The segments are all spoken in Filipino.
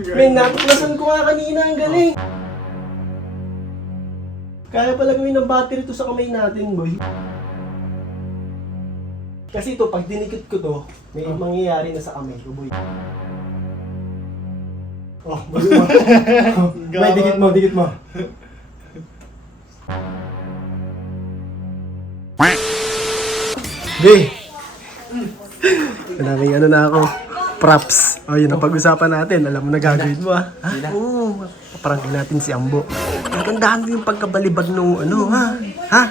Men, natuklasan ko nga kanina, ang galing. Kaya pala gawin ng battery to sa kamay natin, boy. Kasi ito, pag dinikit ko to, may mangyayari na sa kamay ko, boy. Oh, boy, boy, dikit mo, dikit mo. Be! Maraming ano na ako. Props. O, yun ang pag-usapan natin. Alam mo na gagawin mo, ha? Oo, paparangkin natin si Ambo. Natandaan mo yung pagkabalibag nung ano, ha? Ha?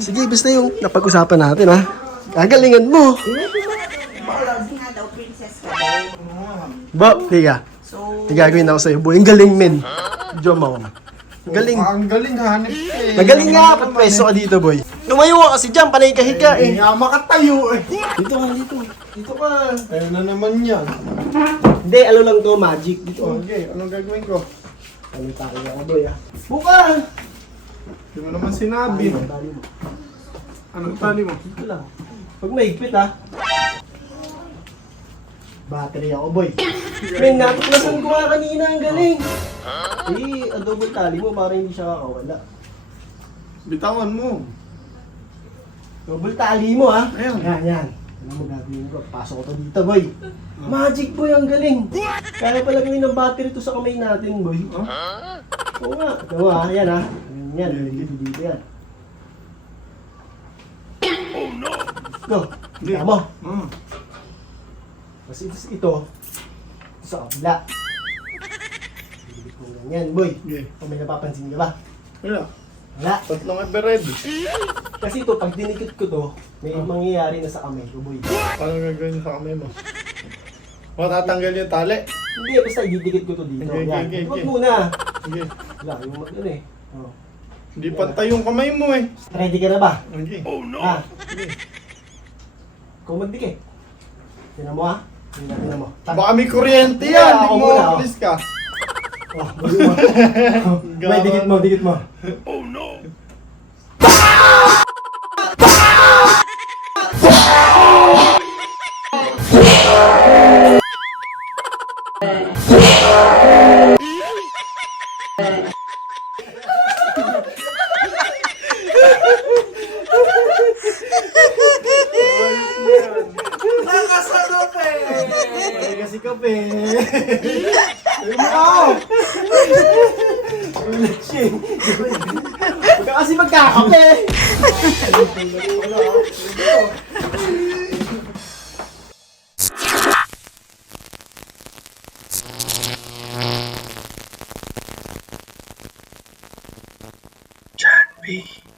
Sige, basta yung napag-usapan natin, ha? Gagalingan mo. Bo, tiga. May gagawin ako sa'yo, boy. Ang galing, men. Diyan mo. Galing. Ang galing, hanip eh. Magaling nga, patwesto ka dito, boy. Tumayo ka kasi dyan, panay kahiga eh. Hindi nga makatayo eh. Dito ka, dito. Dito ka. Ayun na naman yan. Hindi, ano lang to, magic. Dito. Okay, anong gagawin ko? Ano tayo ako, boy, ha? Buka! Hindi mo naman sinabi. Tali mo. Anong tali mo? Dito lang. Pag mahigpit, ha? Battery ako, boy. Men, natuklasan ko nga kanina, ang galing. Eh, double tali mo para hindi siya kakawala. Bitawan mo. Double tali mo, ha? Ayun. Yan, yan. Ano mo gagawin ko? Pasok ko to dito, boy. Magic, boy, ang galing. Kaya pala gawin ng battery to sa kamay natin, boy. Oo nga. Ito ha, yan ha. Yan, dito yan. Oh no! Go. Ito mo. Kasi ito sa kabila. Bibig mo ganyan, boy. Okay. Kung may napapansin ka ba? Wala. Wala. Tatlong ever-ready. Kasi ito, pag dinikit ko to, may mangyayari na sa kamay ko, boy. Paano gagawin sa kamay mo? Matatanggal yung tali. Hindi, basta didikit ko to dito. Okay, Yan. okay, Huwag okay. muna. Okay. Wala, yung ano eh. Oh. Hindi pantay yung kamay mo eh. Ready ka na ba? Okay. Ha? Kung magdikit. Tingnan mo ha? Tingnan mo. Baka may kuryente Hindi, yan. ako Hindi mo muna, oh. alis ka. Oh, may dikit mo, dikit mo. Oh no! Nakasarap eh! Ay, kasi kape. Huwag ka kasi magkakape.